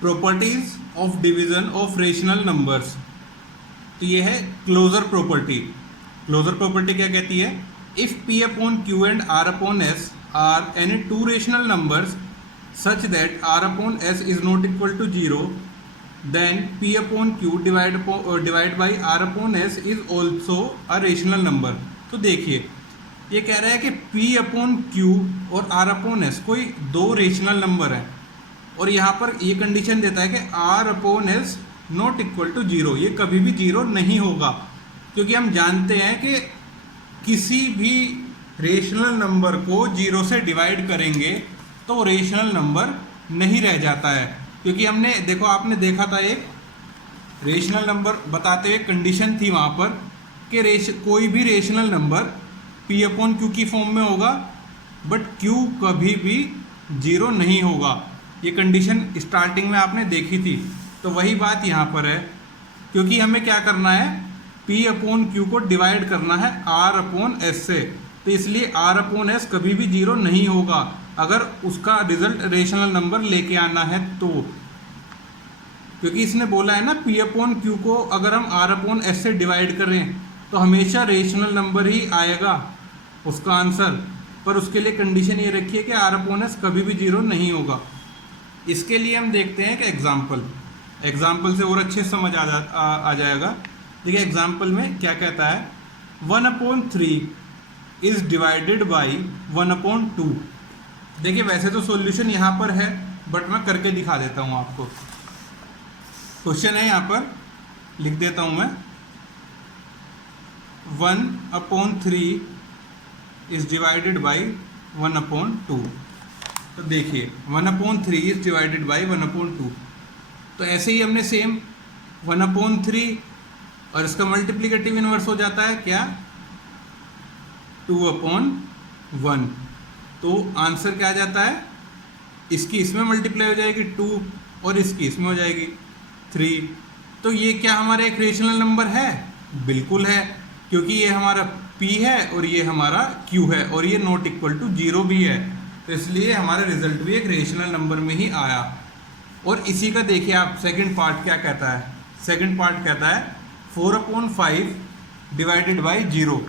Properties of division of rational numbers. तो ये है क्लोजर प्रॉपर्टी। क्लोजर प्रॉपर्टी क्या कहती है? If P upon Q and R upon S are any two rational numbers such that R upon S is not equal to 0, then P upon Q divide by R upon S is also a rational number. तो देखिए ये कह रहा है कि P upon Q और R upon S कोई दो रेशनल नंबर हैं, और यहाँ पर ये कंडीशन देता है कि R upon S not equal to 0, ये कभी भी 0 नहीं होगा, क्योंकि हम जानते हैं कि किसी भी रेशनल नंबर को 0 से डिवाइड करेंगे तो रेशनल नंबर नहीं रह जाता है। क्योंकि हमने देखो, आपने देखा था एक रेशनल नंबर बताते हुए कंडीशन थी वहाँ पर कि कोई भी rational number P upon Q की फॉर्म में होगा, बट Q कभी भी 0 नहीं होगा। ये कंडीशन स्टार्टिंग में आपने देखी थी। तो वही बात यहाँ पर है, क्योंकि हमें क्या करना है, P अपॉन Q को डिवाइड करना है R अपॉन S से, तो इसलिए R अपॉन S कभी भी 0 नहीं होगा अगर उसका रिजल्ट रेशनल नंबर लेके आना है तो। क्योंकि इसने बोला है ना P अपॉन Q को अगर हम R अपॉन S से डिवाइड करें तो हमेशा रेशनल नंबर ही आएगा उसका आंसर, पर उसके लिए कंडीशन ये रखिए कि R अपॉन S कभी भी 0 नहीं होगा। इसके लिए हम देखते हैं कि एग्जाम्पल से और अच्छे समझ आ जाएगा। देखिए एग्जाम्पल में क्या कहता है, 1/3 इज डिवाइडेड बाई 1/2। देखिए वैसे तो सॉल्यूशन यहाँ पर है, बट मैं करके दिखा देता हूँ आपको। क्वेश्चन है यहाँ पर, लिख देता हूँ मैं, 1/3 इज डिवाइडेड बाई 1/2। तो देखिए 1/3 इज डिवाइडेड बाई 1/2, तो ऐसे ही हमने सेम 1/3 और इसका मल्टीप्लिकेटिव इनवर्स हो जाता है क्या, 2/1। तो आंसर क्या आ जाता है, इसकी इसमें मल्टीप्लाई हो जाएगी 2 और इसकी इसमें हो जाएगी 3। तो ये क्या हमारा एक रेशनल नंबर है? बिल्कुल है, क्योंकि ये हमारा P है और ये हमारा Q है और ये नॉट इक्वल टू 0 भी है, तो इसलिए हमारा रिजल्ट भी एक रेशनल नंबर में ही आया। और इसी का देखिए आप सेकंड पार्ट क्या कहता है। सेकंड पार्ट कहता है 4/5 डिवाइडेड बाई 0।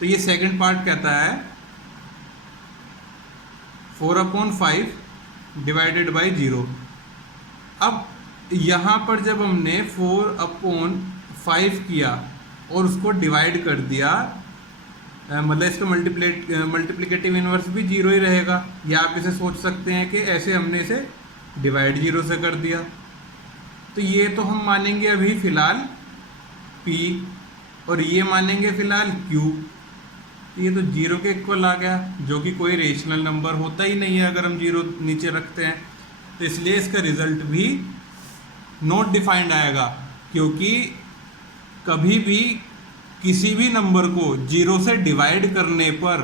तो ये सेकंड पार्ट कहता है 4/5 डिवाइडेड बाई 0। अब यहाँ पर जब हमने 4/5 किया और उसको डिवाइड कर दिया, मतलब इसका मल्टीप्लिकेटिव इनवर्स भी 0 ही रहेगा, या आप इसे सोच सकते हैं कि ऐसे हमने इसे डिवाइड 0 से कर दिया। तो ये तो हम मानेंगे अभी फ़िलहाल P और ये मानेंगे फ़िलहाल Q। तो ये तो 0 के इक्वल आ गया, जो कि कोई रेशनल नंबर होता ही नहीं है अगर हम 0 नीचे रखते हैं। तो इसलिए इसका रिज़ल्ट भी नॉट डिफाइंड आएगा, क्योंकि कभी भी किसी भी नंबर को 0 से डिवाइड करने पर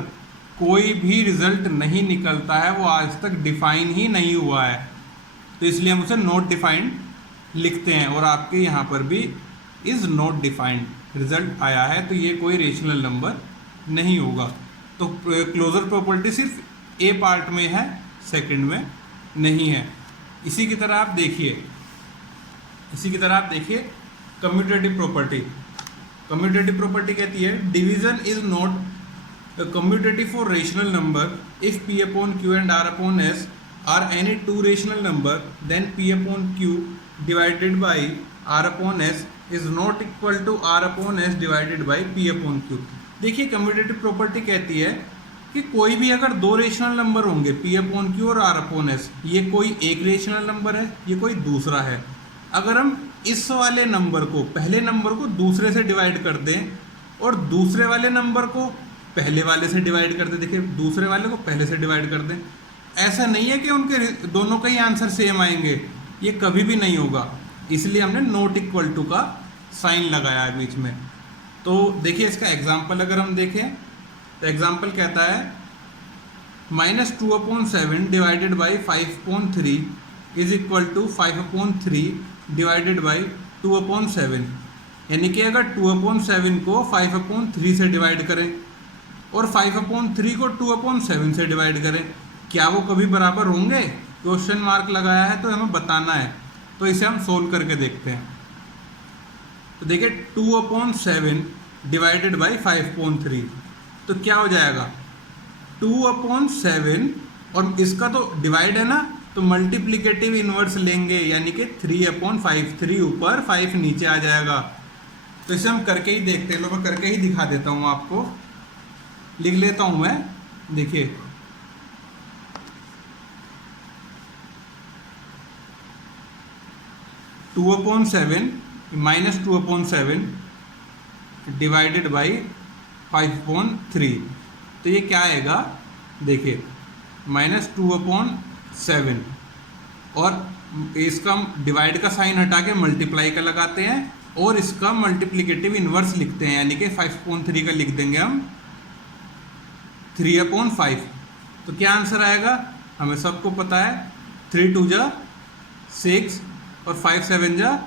कोई भी रिज़ल्ट नहीं निकलता है, वो आज तक डिफाइन ही नहीं हुआ है। तो इसलिए हम उसे नॉट डिफाइंड लिखते हैं, और आपके यहाँ पर भी इज़ नॉट डिफाइंड रिजल्ट आया है, तो ये कोई रेशनल नंबर नहीं होगा। तो क्लोजर प्रॉपर्टी सिर्फ ए पार्ट में है, सेकंड में नहीं है। इसी की तरह आप देखिए कम्यूटेटिव प्रॉपर्टी। कम्यूटेटिव प्रॉपर्टी कहती है division is not commutative for rational number if P upon Q and R upon S are any two rational number, then P upon Q divided by R upon S is not equal to R upon S divided by P upon Q। देखिए commutative property कहती है कि कोई भी अगर दो rational number होंगे P upon Q और R अपॉन S, ये कोई एक रेशनल नंबर है, ये कोई दूसरा है। अगर हम इस वाले नंबर को, पहले नंबर को दूसरे से डिवाइड कर दें और दूसरे वाले नंबर को पहले वाले से डिवाइड कर दें, देखिए दूसरे वाले को पहले से डिवाइड कर दें, ऐसा नहीं है कि उनके दोनों का ही आंसर सेम आएंगे, ये कभी भी नहीं होगा। इसलिए हमने नॉट इक्वल टू का साइन लगाया है बीच में। तो देखिए इसका एग्जाम्पल अगर हम देखें तो एग्जाम्पल कहता है -2/7 divided by 5/3 is equal to 5/3 divided by 2/7। यानी कि अगर 2/7 को 5/3 से डिवाइड करें और 5/3 को 2/7 से डिवाइड करें, क्या वो कभी बराबर होंगे? क्वेश्चन मार्क लगाया है तो हमें बताना है, तो इसे हम सोल्व करके देखते हैं। तो देखिए 2/7 डिवाइडेड बाई 5/3, तो क्या हो जाएगा 2/7, और इसका तो डिवाइड है ना, तो मल्टीप्लिकेटिव इनवर्स लेंगे, यानी कि 3/5, 3 ऊपर 5 नीचे आ जाएगा। तो इसे हम करके ही देखते हैं, लो मैं करके ही दिखा देता हूँ आपको, लिख लेता हूँ मैं। देखिए -2/7 डिवाइडेड बाई 5/3, तो ये क्या आएगा, देखिए -2/7, और इसका हम डिवाइड का साइन हटा के मल्टीप्लाई का लगाते हैं, और इसका मल्टीप्लिकेटिव इनवर्स लिखते हैं, यानी कि 5/3 का लिख देंगे हम 3/5। तो क्या आंसर आएगा, हमें सबको पता है 3 2 जा 6 और 5 7 जा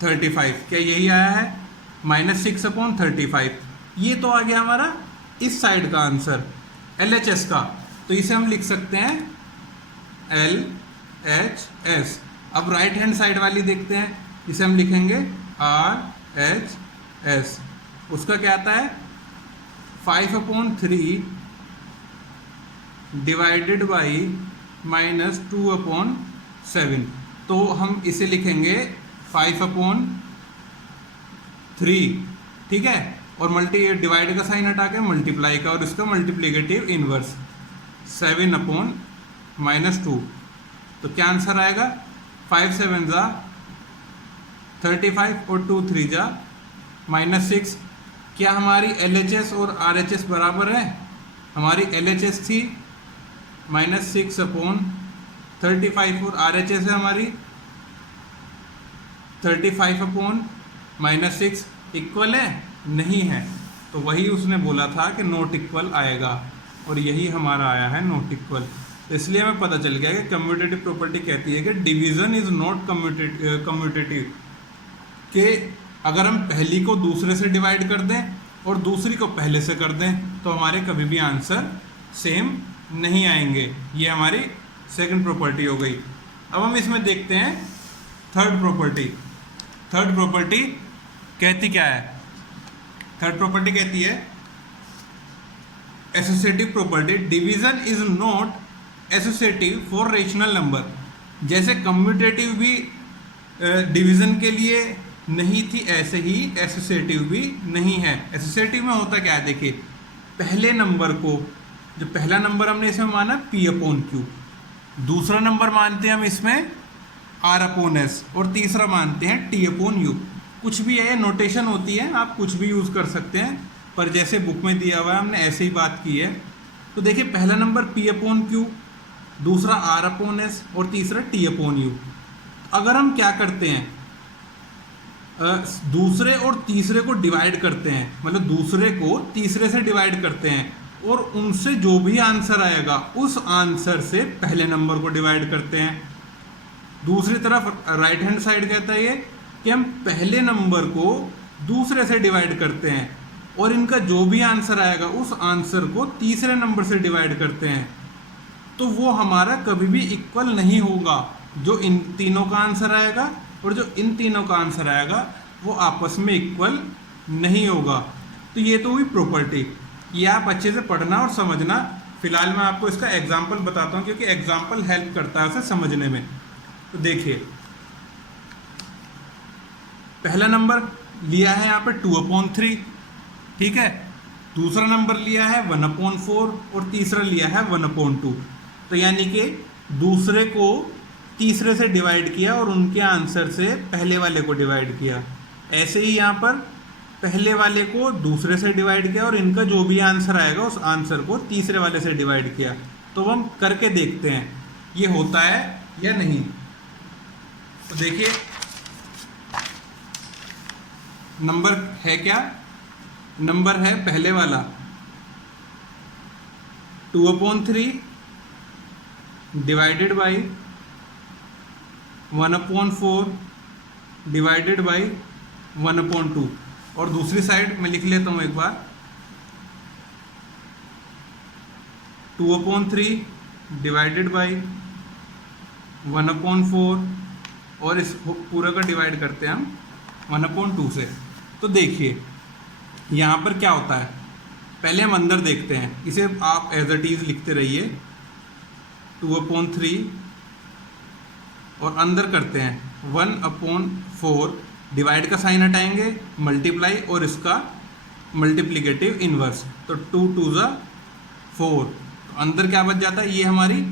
35, क्या यही आया है -6/35। ये तो आ गया हमारा इस साइड का आंसर LHS का, तो इसे हम लिख सकते हैं LHS। अब राइट हैंड साइड वाली देखते हैं, इसे हम लिखेंगे RHS। उसका क्या आता है 5/3 डिवाइडेड बाई -2/7, तो हम इसे लिखेंगे 5/3, ठीक है, और डिवाइड का साइन हटा के मल्टीप्लाई का, और इसका मल्टीप्लिकेटिव इनवर्स 7/-2, तो क्या आंसर आएगा 5 7 जा 35 और 2 3 जा -6। क्या हमारी LHS और RHS बराबर है, हमारी LHS थी -6/35 और RHS है हमारी 35/-6, इक्वल है, नहीं है, तो वही उसने बोला था कि नॉट इक्वल आएगा, और यही हमारा आया है नॉट इक्वल। तो इसलिए हमें पता चल गया कि कम्यूटेटिव प्रॉपर्टी कहती है कि डिवीज़न इज नॉट कम्यूटेटिव, कि अगर हम पहली को दूसरे से डिवाइड कर दें और दूसरी को पहले से कर दें तो हमारे कभी भी आंसर सेम नहीं आएंगे। ये हमारी सेकंड प्रॉपर्टी हो गई। अब हम इसमें देखते हैं थर्ड प्रॉपर्टी। थर्ड प्रॉपर्टी कहती क्या है, थर्ड प्रॉपर्टी कहती है associative property, division is not associative for rational number. जैसे कम्यूटेटिव भी डिवीजन के लिए नहीं थी, ऐसे ही एसोसिएटिव भी नहीं है। एसोसिएटिव में होता क्या है, देखिए पहले नंबर को, जो पहला नंबर हमने इसमें माना P/Q, दूसरा नंबर मानते हैं हम इसमें R/S, और तीसरा मानते हैं T/U। कुछ भी है, नोटेशन होती है, आप कुछ भी यूज़ कर सकते हैं, पर जैसे बुक में दिया हुआ है हमने ऐसे ही बात की है। तो देखिए पहला नंबर P/Q, दूसरा R/S और तीसरा T/U। अगर हम क्या करते हैं, दूसरे और तीसरे को डिवाइड करते हैं, मतलब दूसरे को तीसरे से डिवाइड करते हैं, और उनसे जो भी आंसर आएगा उस आंसर से पहले नंबर को डिवाइड करते हैं। दूसरी तरफ राइट हैंड साइड कहता है ये कि हम पहले नंबर को दूसरे से डिवाइड करते हैं, और इनका जो भी आंसर आएगा उस आंसर को तीसरे नंबर से डिवाइड करते हैं, तो वो हमारा कभी भी इक्वल नहीं होगा। जो इन तीनों का आंसर आएगा और जो इन तीनों का आंसर आएगा वो आपस में इक्वल नहीं होगा। तो ये तो हुई प्रॉपर्टी, ये आप अच्छे से पढ़ना और समझना। फिलहाल मैं आपको इसका एग्जाम्पल बताता हूँ, क्योंकि एग्जाम्पल हेल्प करता है उसे समझने में। तो देखिए पहला नंबर लिया है यहाँ पे 2/3, ठीक है, दूसरा नंबर लिया है 1/4 और तीसरा लिया है 1/2। तो यानी कि दूसरे को तीसरे से डिवाइड किया और उनके आंसर से पहले वाले को डिवाइड किया। ऐसे ही यहाँ पर पहले वाले को दूसरे से डिवाइड किया और इनका जो भी आंसर आएगा उस आंसर को तीसरे वाले से डिवाइड किया। तो हम करके देखते हैं ये होता है या नहीं। तो देखिए नंबर है क्या, नंबर है पहले वाला 2/3 डिवाइडेड बाई 1/4 डिवाइडेड बाई 1/2, और दूसरी साइड मैं लिख लेता हूँ एक बार 2/3 डिवाइडेड बाई 1/4, और इस पूरा का डिवाइड करते हैं हम 1/2 से। तो देखिए यहाँ पर क्या होता है, पहले हम अंदर देखते हैं, इसे आप एज इट इज़ लिखते रहिए 2/3, और अंदर करते हैं 1/4, डिवाइड का साइन हटाएंगे, मल्टीप्लाई और इसका मल्टीप्लिकेटिव इन्वर्स, तो 2 2 ज़ा 4, तो अंदर क्या बच जाता है, ये हमारी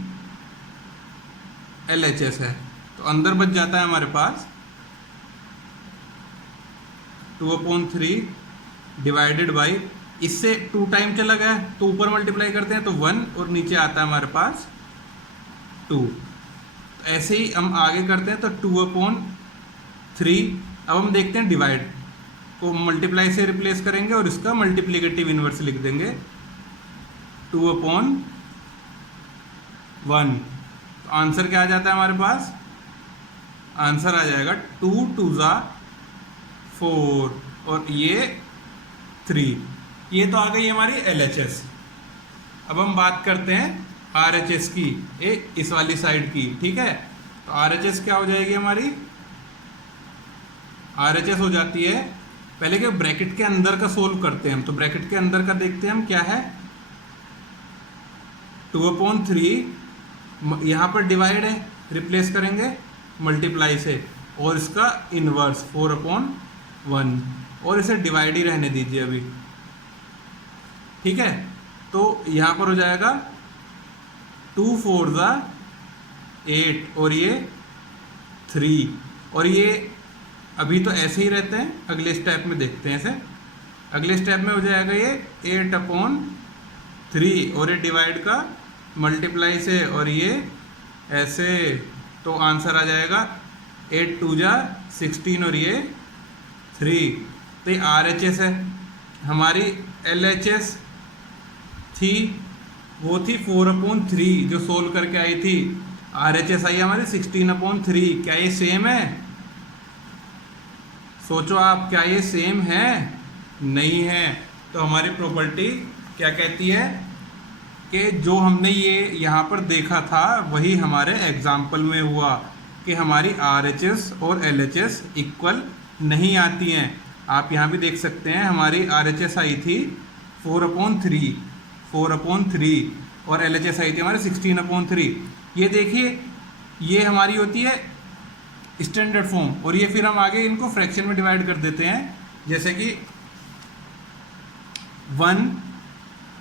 LHS है, तो अंदर बच जाता है हमारे पास 2/3 डिवाइडेड बाई, इससे 2 टाइम चला गया तो ऊपर मल्टीप्लाई करते हैं तो 1, और नीचे आता है हमारे पास 2। तो ऐसे ही हम आगे करते हैं तो 2/3। अब हम देखते हैं डिवाइड को मल्टीप्लाई से रिप्लेस करेंगे और इसका मल्टीप्लिकेटिव इन्वर्स लिख देंगे 2/1। तो आंसर क्या आ जाता है हमारे पास, आंसर आ जाएगा 2 2 ज़ा 4 और ये 3। ये तो आ गई हमारी LHS। अब हम बात करते हैं RHS की, इस वाली साइड की, ठीक है। तो RHS क्या हो जाएगी हमारी, RHS हो जाती है, पहले के ब्रैकेट के अंदर का सोल्व करते हैं हम, तो ब्रैकेट के अंदर का देखते हैं हम क्या है, 2/3, यहाँ पर डिवाइड है, रिप्लेस करेंगे मल्टीप्लाई से, और इसका इनवर्स 4/1, और इसे डिवाइड ही रहने दीजिए अभी, ठीक है। तो यहाँ पर हो जाएगा 2 4 ज़ा 8, और ये 3, और ये अभी तो ऐसे ही रहते हैं, अगले स्टेप में देखते हैं ऐसे। अगले स्टेप में हो जाएगा ये 8/3, और ये डिवाइड का मल्टीप्लाई से, और ये ऐसे, तो आंसर आ जाएगा 8 2 ज़ा 16, और ये 3। तो ये RHS है। हमारी LHS थी, वो थी 4/3 जो सोल्व करके आई थी। RHS आई हमारी 16/3। क्या ये सेम है, सोचो आप, क्या ये सेम है, नहीं है। तो हमारी प्रॉपर्टी क्या कहती है कि जो हमने ये यहाँ पर देखा था वही हमारे एग्जाम्पल में हुआ, कि हमारी RHS और LHS इक्वल नहीं आती हैं। आप यहाँ भी देख सकते हैं, हमारी RHS आई थी 4/3 और LHS आई थी हमारी 16/3। ये देखिए, ये हमारी होती है स्टैंडर्ड फॉर्म, और ये फिर हम आगे इनको फ्रैक्शन में डिवाइड कर देते हैं, जैसे कि 1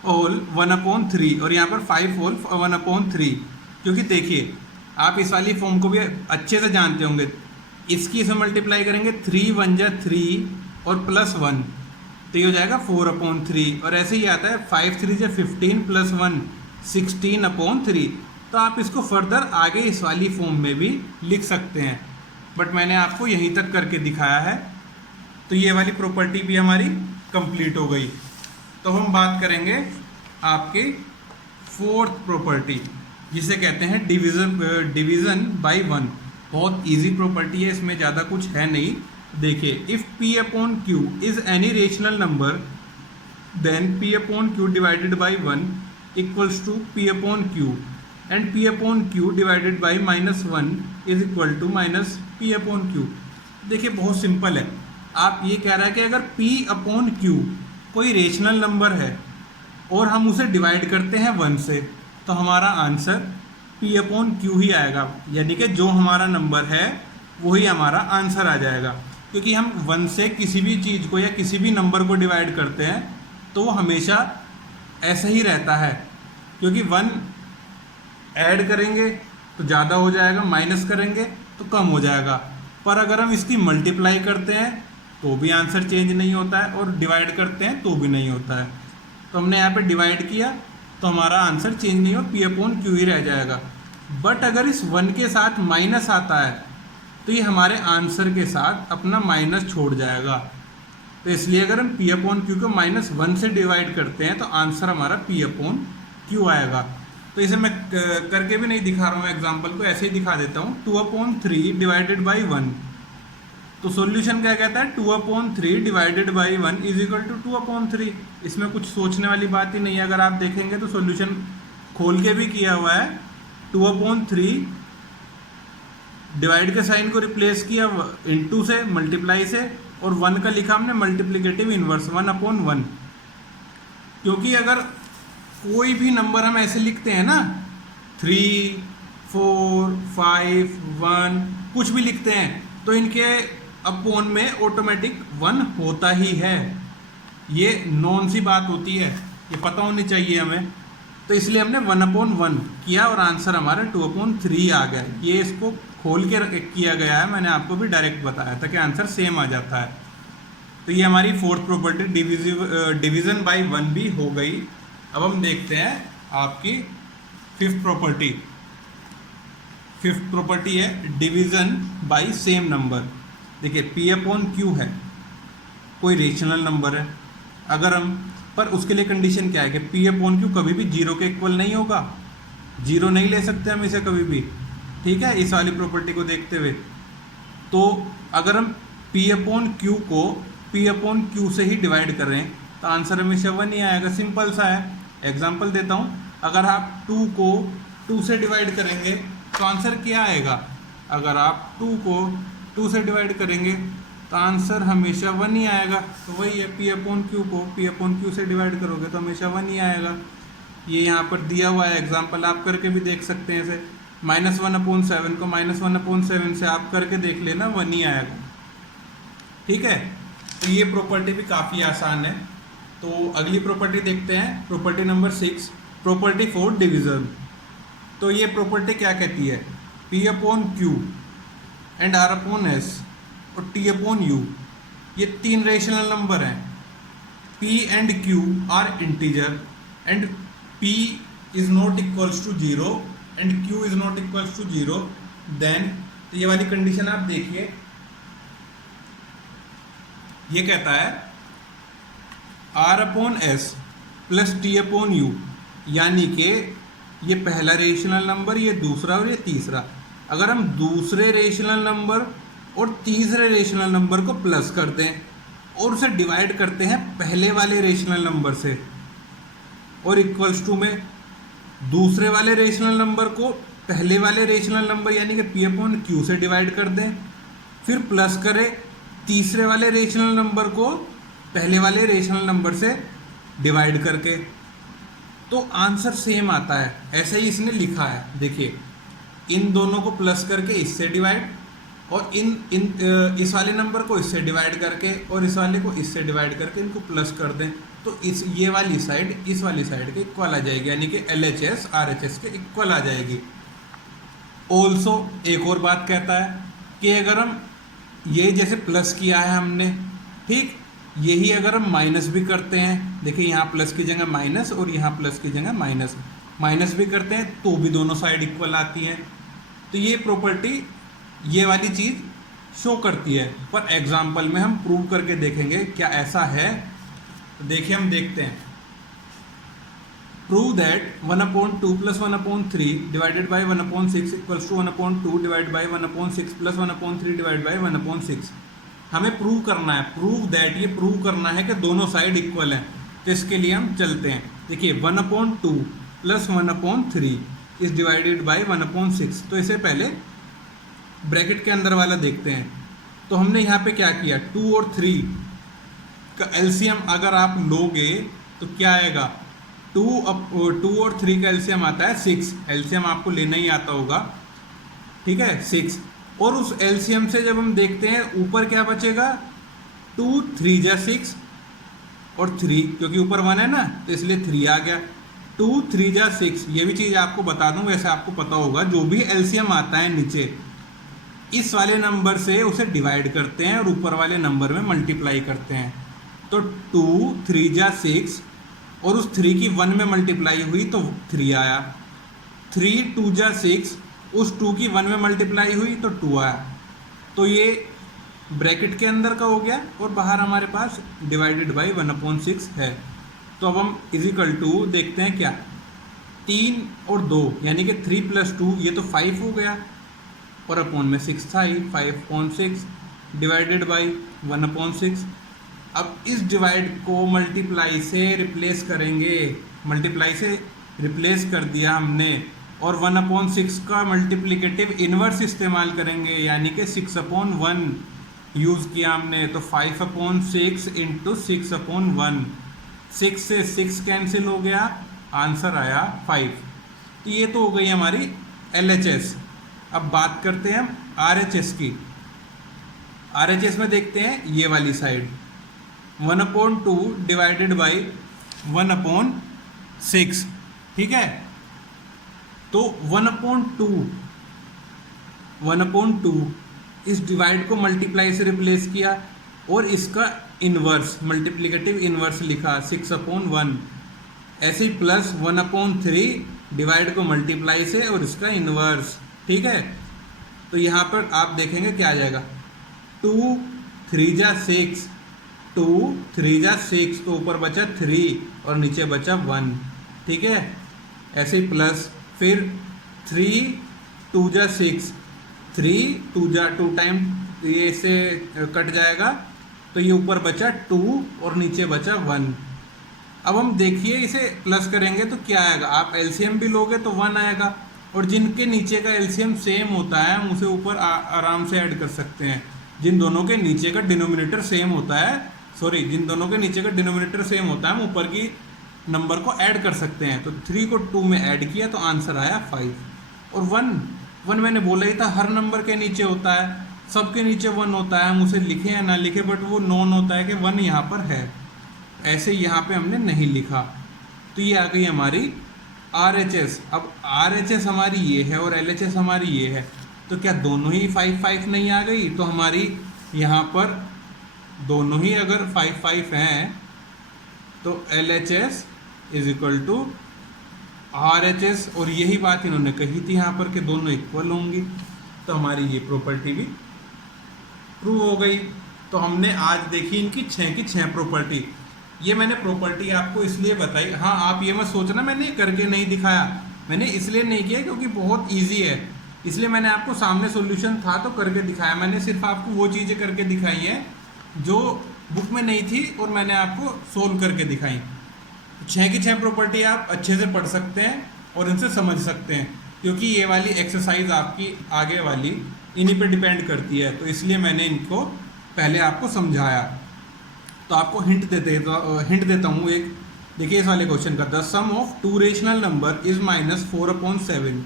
होल 1/3, और यहाँ पर 5 होल 1/3। क्योंकि देखिए, आप इस वाली फॉर्म को भी अच्छे से जानते होंगे, इसकी इसे मल्टीप्लाई करेंगे 3 1 जा 3 और +1, तो ये हो जाएगा 4/3, और ऐसे ही आता है 5 3 जा 15 +1 16/3। तो आप इसको फर्दर आगे इस वाली फॉर्म में भी लिख सकते हैं, बट मैंने आपको यहीं तक करके दिखाया है। तो ये वाली प्रॉपर्टी भी हमारी कंप्लीट हो गई। तो हम बात करेंगे आपकी 4th प्रॉपर्टी, जिसे कहते हैं डिवीज़न बाय 1। बहुत इजी प्रॉपर्टी है, इसमें ज़्यादा कुछ है नहीं। देखिए, if P/Q is any rational number then P/Q divided by 1 equals to P/Q, and P/Q divided by -1 is equal to -P/Q। देखिए, बहुत सिंपल है। आप ये कह रहा है कि अगर P/Q कोई रेशनल नंबर है और हम उसे डिवाइड करते हैं 1 से, तो हमारा आंसर P/Q ही आएगा, यानी कि जो हमारा नंबर है वही हमारा आंसर आ जाएगा। क्योंकि हम 1 से किसी भी चीज़ को या किसी भी नंबर को डिवाइड करते हैं तो वो हमेशा ऐसा ही रहता है, क्योंकि 1 ऐड करेंगे तो ज़्यादा हो जाएगा, माइनस करेंगे तो कम हो जाएगा। पर अगर हम इसकी मल्टीप्लाई करते हैं तो भी आंसर चेंज नहीं होता है, और डिवाइड करते हैं तो भी नहीं होता है। तो हमने यहाँ पे डिवाइड किया तो हमारा आंसर चेंज नहीं हो, P/Q ही रह जाएगा। बट अगर इस 1 के साथ माइनस आता है तो ये हमारे आंसर के साथ अपना माइनस छोड़ जाएगा। तो इसलिए अगर हम P/Q को -1 से डिवाइड करते हैं तो आंसर हमारा P/Q आएगा। तो इसे मैं करके भी नहीं दिखा रहा हूँ एग्जाम्पल को, ऐसे ही दिखा देता हूँ। 2/3 डिवाइडेड बाई 1, तो सॉल्यूशन क्या कहता है, 2/3 divided by 1 is equal to 2/3। इसमें कुछ सोचने वाली बात ही नहीं है। अगर आप देखेंगे तो सॉल्यूशन खोल के भी किया हुआ है, 2/3 डिवाइड के साइन को रिप्लेस किया इनटू से, मल्टीप्लाई से, और 1 का लिखा हमने मल्टीप्लिकेटिव इनवर्स 1/1। क्योंकि अगर कोई भी नंबर हम ऐसे लिखते हैं ना 3, 4, 5, 1 कुछ भी लिखते हैं तो इनके अपोन में ऑटोमेटिक 1 होता ही है। ये नॉन सी बात होती है, ये पता होनी चाहिए हमें। तो इसलिए हमने 1/1 किया और आंसर हमारा 2/3 आ गया। ये इसको खोल के किया गया है, मैंने आपको भी डायरेक्ट बताया था कि आंसर सेम आ जाता है। तो ये हमारी फोर्थ प्रॉपर्टी डिवीज़न बाय 1 भी हो गई। अब हम देखते हैं आपकी फिफ्थ प्रॉपर्टी। फिफ्थ प्रॉपर्टी है डिवीज़न बाय सेम नंबर। देखिए P/Q है, कोई रेशनल नंबर है। अगर हम पर उसके लिए कंडीशन क्या है कि P/Q कभी भी 0 के इक्वल नहीं होगा, 0 नहीं ले सकते हम इसे कभी भी, ठीक है, इस वाली प्रॉपर्टी को देखते हुए। तो अगर हम P/Q को P/Q से ही डिवाइड करें तो आंसर हमेशा 1 ही आएगा। सिंपल सा है। एग्जांपल देता हूँ, अगर आप 2 को 2 से डिवाइड करेंगे तो आंसर क्या आएगा? अगर आप 2 को 2 से डिवाइड करेंगे तो आंसर हमेशा 1 ही आएगा। तो वही है, P/Q को P/Q से डिवाइड करोगे तो हमेशा 1 ही आएगा। ये यहाँ पर दिया हुआ है, एग्जांपल आप करके भी देख सकते हैं। इसे -1/7 को -1/7 से आप करके देख लेना, 1 ही आएगा। ठीक है, तो ये प्रॉपर्टी भी काफ़ी आसान है। तो अगली प्रॉपर्टी देखते हैं, property number 6, property for division. तो ये प्रॉपर्टी क्या कहती है? P/Q एंड R/S और T/U ये 3 रेशनल नंबर हैं। P and Q are integer and P is not equals to 0 and Q is not equals to 0, then तो ये वाली कंडीशन आप देखिए, ये कहता है R/S प्लस T/U, यानी कि ये पहला रेशनल नंबर, ये दूसरा और ये तीसरा। अगर हम दूसरे रेशनल नंबर और तीसरे रेशनल नंबर को प्लस करते हैं और उसे डिवाइड करते हैं पहले वाले रेशनल नंबर से, और इक्वल्स टू में दूसरे वाले रेशनल नंबर को पहले वाले रेशनल नंबर यानी कि P/Q से डिवाइड कर दें, फिर प्लस करें तीसरे वाले रेशनल नंबर को पहले वाले रेशनल नंबर से डिवाइड करके, तो आंसर सेम आता है। ऐसे ही इसने लिखा है, देखिए इन दोनों को प्लस करके इससे डिवाइड, और इस वाले नंबर को इससे डिवाइड करके और इस वाले को इससे डिवाइड करके इनको प्लस कर दें, तो ये वाली साइड इस वाली साइड के इक्वल आ जाएगी, यानी कि LHS RHS के इक्वल आ जाएगी। ऑल्सो एक और बात कहता है कि अगर हम ये जैसे प्लस किया है हमने, ठीक, यही अगर हम माइनस भी करते हैं, देखिए यहाँ प्लस की जगह माइनस और यहाँ प्लस की जगह माइनस भी करते हैं तो भी दोनों साइड इक्वल आती हैं। तो ये प्रॉपर्टी ये वाली चीज़ शो करती है, पर एग्जाम्पल में हम प्रूव करके देखेंगे क्या ऐसा है। तो देखिए हम देखते हैं, prove that 1/2 + 1/3 divided by 1/6 equals to 1/2 divide by 1/6 plus 1/3 divide by 1/6। हमें प्रूव करना है, प्रूव दैट, ये प्रूव करना है कि दोनों साइड इक्वल हैं। तो इसके लिए हम चलते हैं, देखिए 1/2 + 1/3 इज डिवाइडेड बाई 1/6। तो इसे पहले ब्रैकेट के अंदर वाला देखते हैं। तो हमने यहाँ पे क्या किया, 2 और 3 का एलसीएम अगर आप लोगे तो क्या आएगा, 2 और 3 का एलसीएम आता है 6। एलसीएम आपको लेना ही आता होगा, ठीक है, 6। और उस एलसीएम से जब हम देखते हैं ऊपर क्या बचेगा, 2 3 जा 6 और 3, क्योंकि ऊपर 1 है ना तो इसलिए 3 आ गया। 2 3 जा 6, ये भी चीज़ आपको बता दूं, वैसे आपको पता होगा, जो भी एलसीएम आता है नीचे इस वाले नंबर से उसे डिवाइड करते हैं और ऊपर वाले नंबर में मल्टीप्लाई करते हैं। तो 2 3 जा 6 और उस 3 की 1 में मल्टीप्लाई हुई तो 3 आया। 3 2 जा 6, उस 2 की 1 में मल्टीप्लाई हुई तो 2 आया। तो ये ब्रैकेट के अंदर का हो गया और बाहर हमारे पास डिवाइडेड बाई 1/6 है। तो अब हम इजिकल टू देखते हैं क्या, 3 और 2 यानी कि 3 + 2 ये तो 5 हो गया, और अपॉन में 6 था ही, 5/6 डिवाइडेड बाई 1/6। अब इस डिवाइड को मल्टीप्लाई से रिप्लेस करेंगे, मल्टीप्लाई से रिप्लेस कर दिया हमने और 1/6 का मल्टीप्लिकेटिव इन्वर्स इस्तेमाल करेंगे, यानी कि 6/1 यूज़ किया हमने, तो 5/6 इंटू 6/1, 6 से 6 कैंसिल हो गया, आंसर आया 5। तो ये तो हो गई हमारी LHS। अब बात करते हैं हम RHS की। RHS में देखते हैं ये वाली साइड, 1/2 डिवाइडेड बाई 1/6, ठीक है। तो 1/2 इस डिवाइड को मल्टीप्लाई से रिप्लेस किया और इसका इन्वर्स मल्टीप्लिकेटिव इन्वर्स लिखा 6/1, ऐसे ही प्लस 1/3 डिवाइड को मल्टीप्लाई से और इसका इन्वर्स, ठीक है। तो यहाँ पर आप देखेंगे क्या आ जाएगा, 2 3 जा 6, 2 3 जा 6, तो ऊपर बचा 3 और नीचे बचा 1, ठीक है। ऐसे ही प्लस फिर 3 2 जा 6, 3 2 जा 2 टाइम ये से कट जाएगा, तो ये ऊपर बचा 2 और नीचे बचा 1। अब हम देखिए इसे प्लस करेंगे तो क्या आएगा, आप एलसीएम भी लोगे तो 1 आएगा, और जिनके नीचे का एलसीएम सेम होता है हम उसे ऊपर आराम से ऐड कर सकते हैं। जिन दोनों के नीचे का डिनोमिनेटर सेम होता है, जिन दोनों के नीचे का डिनोमिनेटर सेम होता है हम ऊपर की नंबर को ऐड कर सकते हैं। तो 3 को 2 में ऐड किया तो आंसर आया 5। और 1 मैंने बोला ही था हर नंबर के नीचे होता है, सबके नीचे 1 होता है, हम उसे लिखें या ना लिखें, बट वो नोन होता है कि 1 यहाँ पर है। ऐसे यहाँ पे हमने नहीं लिखा, तो ये आ गई हमारी RHS। अब RHS हमारी ये है और LHS हमारी ये है, तो क्या दोनों ही 5 नहीं आ गई? तो हमारी यहाँ पर दोनों ही अगर 5 हैं तो LHS is equal to RHS, और यही बात इन्होंने कही थी यहाँ पर कि दोनों इक्वल होंगी, तो हमारी ये प्रॉपर्टी भी प्रूव हो गई। तो हमने आज देखी इनकी 6 की 6 प्रॉपर्टी। ये मैंने प्रॉपर्टी आपको इसलिए बताई, हाँ आप ये मत सोचना मैंने करके नहीं दिखाया, मैंने इसलिए नहीं किया क्योंकि बहुत इजी है, इसलिए मैंने आपको सामने सॉल्यूशन था तो करके दिखाया। मैंने सिर्फ आपको वो चीज़ें करके दिखाई हैं जो बुक में नहीं थी और मैंने आपको सोल्व करके दिखाई। 6 की 6 प्रॉपर्टी आप अच्छे से पढ़ सकते हैं और इनसे समझ सकते हैं, क्योंकि ये वाली एक्सरसाइज आपकी आगे वाली इन्हीं पे डिपेंड करती है, तो इसलिए मैंने इनको पहले आपको समझाया। तो आपको हिंट देता हूँ एक, देखिए इस वाले क्वेश्चन का, the sum of 2 rational number is -4/7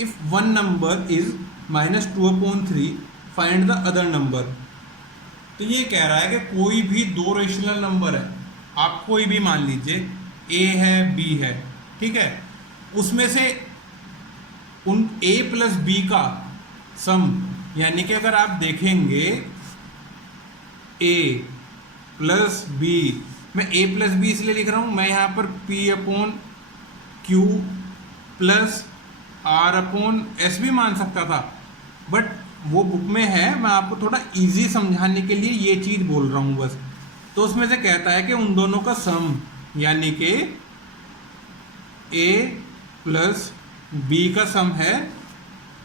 if one number is -2/3 find the other number. तो ये कह रहा है कि कोई भी 2 रेशनल नंबर है, आप कोई भी मान लीजिए A है B है, ठीक है, उसमें से उन A प्लस B का सम, यानी कि अगर आप देखेंगे A प्लस B, मैं A प्लस B इसलिए लिख रहा हूँ, मैं यहाँ पर P/Q प्लस R/S भी मान सकता था, बट वो बुक में है, मैं आपको थोड़ा इजी समझाने के लिए ये चीज़ बोल रहा हूँ बस। तो उसमें से कहता है कि उन दोनों का सम, यानी कि A प्लस B का सम है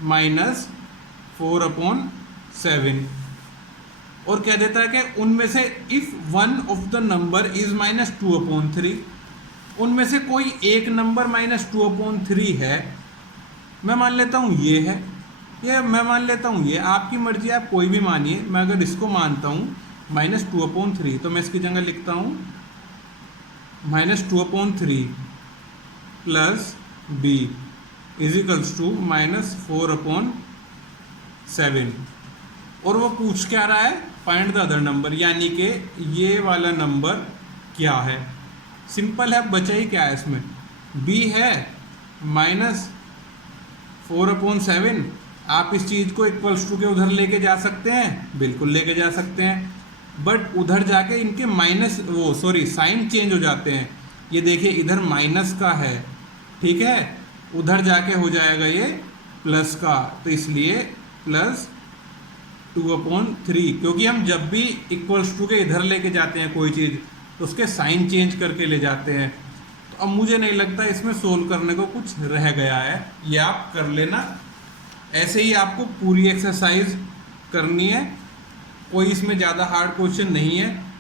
-4/7, और कह देता है कि उनमें से if one of the number is -2/3, उनमें से कोई एक नंबर -2/3 है, मैं मान लेता हूँ ये है, ये मैं मान लेता हूँ ये, आपकी मर्जी, आप कोई भी मानिए। मैं अगर इसको मानता हूँ -2/3, तो मैं इसकी जगह लिखता हूँ -2/3 plus B is equals to -4/7, और वो पूछ क्या रहा है, फाइंड द अदर नंबर, यानी कि ये वाला नंबर क्या है। सिंपल है, बचा ही क्या है इसमें, B है -4/7। आप इस चीज़ को इक्वल्स टू के उधर लेके जा सकते हैं, बिल्कुल लेके जा सकते हैं, बट उधर जाके इनके साइन चेंज हो जाते हैं। ये देखिए इधर माइनस का है, ठीक है, उधर जाके हो जाएगा ये प्लस का, तो इसलिए +2/3, क्योंकि हम जब भी इक्वल्स टू के इधर लेके जाते हैं कोई चीज़ तो उसके साइन चेंज करके ले जाते हैं। तो अब मुझे नहीं लगता इसमें सोल्व करने को कुछ रह गया है, ये आप कर लेना। ऐसे ही आपको पूरी एक्सरसाइज करनी है, कोई इसमें ज़्यादा हार्ड क्वेश्चन नहीं है।